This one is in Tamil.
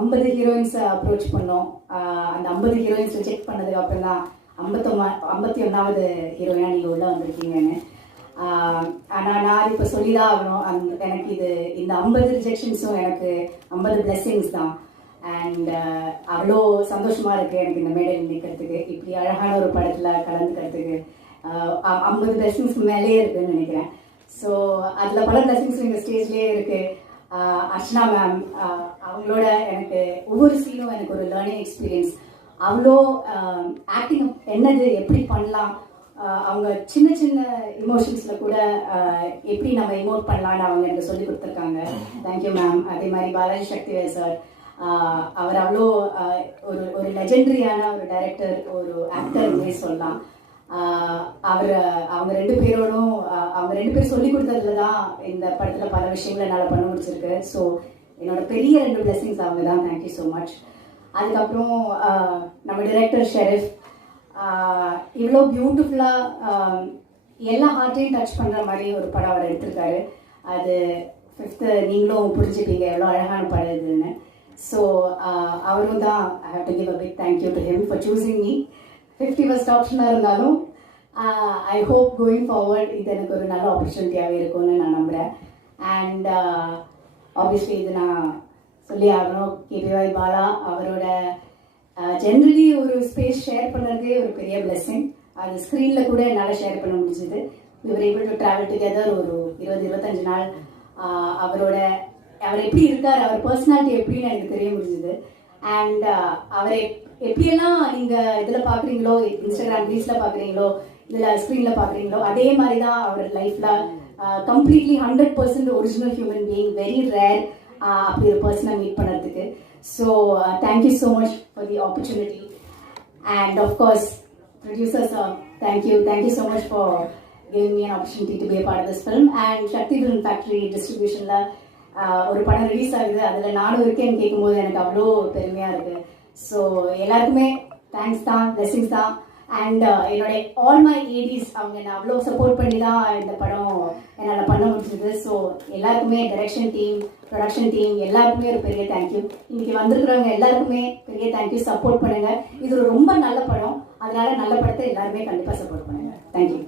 50 ஹீரோயின்ஸை அப்ரோச் பண்ணோம். அந்த 50 ஹீரோயின்ஸ் ரிஜெக்ட் பண்ணதுக்கு அப்புறம் தான் 51வது ஹீரோயினாக நீங்கள் உள்ளே வந்திருக்கீங்கன்னு. ஆனால் நான் இப்போ சொல்லிதான் ஆகணும், எனக்கு இந்த 50 ரிஜெக்ஷன்ஸும் எனக்கு 50 பிளெஸ்ஸிங்ஸ் தான். அண்ட் அவ்வளோ சந்தோஷமாக இருக்குது எனக்கு இந்த மேடையில் நிற்கிறதுக்கு, இப்படி அழகான ஒரு படத்தில் கலந்துக்கிறதுக்கு. 50 பிளெஸ்ஸிங்ஸ்க்கு மேலேயே இருக்குதுன்னு நினைக்கிறேன். ஸோ அதில் பல பிளெஸ்ஸிங்ஸ் எங்கள் ஸ்டேஜ்லேயே இருக்குது. அர்ச்சனா மேம், அவங்களோட எனக்கு ஒவ்வொரு சீனும் எனக்கு ஒரு லேர்னிங் எக்ஸ்பீரியன்ஸ். அவ்வளோ ஆக்டிங் என்னது, எப்படி பண்ணலாம், அவங்க சின்ன சின்ன இமோஷன்ஸில் கூட எப்படி நம்ம இமோட் பண்ணலான்னு அவங்க எனக்கு சொல்லி கொடுத்துருக்காங்க. Thank you ma'am. அதே மாதிரி பாலாஜி சக்திவேல் சார், அவர் அவ்வளோ ஒரு லெஜெண்டரியான ஒரு டைரக்டர், ஒரு ஆக்டர் சொல்லலாம். அவங்க ரெண்டு பேரும் சொல்லி கொடுத்ததுல தான் இந்த படத்தில் பல விஷயங்களை என்னால் பண்ண முடிச்சிருக்கு. ஸோ என்னோட பெரிய 2 பிளெஸிங்ஸ் அவங்க தான். Thank you so much. அதுக்கப்புறம் நம்ம டைரக்டர் ஷெரீஃப் இவ்வளோ பியூட்டிஃபுல்லாக எல்லா ஹார்ட்டையும் டச் பண்ணுற மாதிரி ஒரு படம் அவர் எடுத்திருக்காரு. அது 5th நீங்களும் புரிஞ்சுப்பீங்க எவ்வளோ அழகான படம் இதுன்னு. ஸோ அவரும் தான். I have to give a big thank you to him for choosing me. 51st ஆப்ஷனாக இருந்தாலும் ஐ ஹோப் கோயிங் ஃபார்வர்ட் இது எனக்கு ஒரு நல்ல ஆப்பர்ச்சுனிட்டியாகவே இருக்கும்னு நான் நம்புகிறேன். அண்ட் ஆப்வியஸ்லி இது நான் சொல்லி ஆகணும், KPY பாலா அவரோட ஜென்ரலி ஒரு ஸ்பேஸ் ஷேர் பண்ணுறதே ஒரு பெரிய பிளெஸ்ஸிங். அது ஸ்க்ரீனில் கூட என்னால் ஷேர் பண்ண முடிஞ்சுது. we were able to travel together ஒரு 20-25 நாள். அவர் எப்படி இருக்கார், அவர் பர்சனாலிட்டி எப்படின்னு எனக்கு தெரிய முடிஞ்சுது. அண்ட் அவரை எப்படியெல்லாம் நீங்கள் இதில் பார்க்குறீங்களோ, இன்ஸ்டாகிராம் ரீல்ஸில் பார்க்குறீங்களோ, இதில் ஸ்க்ரீனில் பார்க்குறீங்களோ, அதே மாதிரி தான் அவர் லைஃப்பில் completely 100% original human being, very rare அப்படி ஒரு பர்சனை மீட் பண்ணுறதுக்கு. So thank you so much for the opportunity. And of course producers, thank you so much for giving me an opportunity to be a part of this film. And Shakti Film Factory distributionல ஒரு படம் ரிலீஸ் ஆகுது, அதில் நானும் இருக்கேன்னு கேட்கும்போது எனக்கு அவ்வளோ பெருமையாக இருக்குது. ஸோ எல்லாருக்குமே தேங்க்ஸ் தான், பிளெஸிங்ஸ் தான். அண்ட் என்னுடைய ஆல் மை ஏடிஸ் அவங்க என்னை அவ்வளோ சப்போர்ட் பண்ணி தான் இந்த படம் என்னால் பண்ண முடிஞ்சது. ஸோ எல்லாருக்குமே, டைரக்ஷன் டீம், ப்ரொடக்ஷன் டீம் எல்லாருக்குமே ஒரு பெரிய தேங்க்யூ. இன்னைக்கு வந்திருக்கிறவங்க எல்லாருக்குமே பெரிய தேங்க்யூ. சப்போர்ட் பண்ணுங்கள். இது ஒரு ரொம்ப நல்ல படம், அதனால நல்ல படத்தை எல்லாருமே கண்டிப்பாக சப்போர்ட் பண்ணுங்கள். தேங்க்யூ.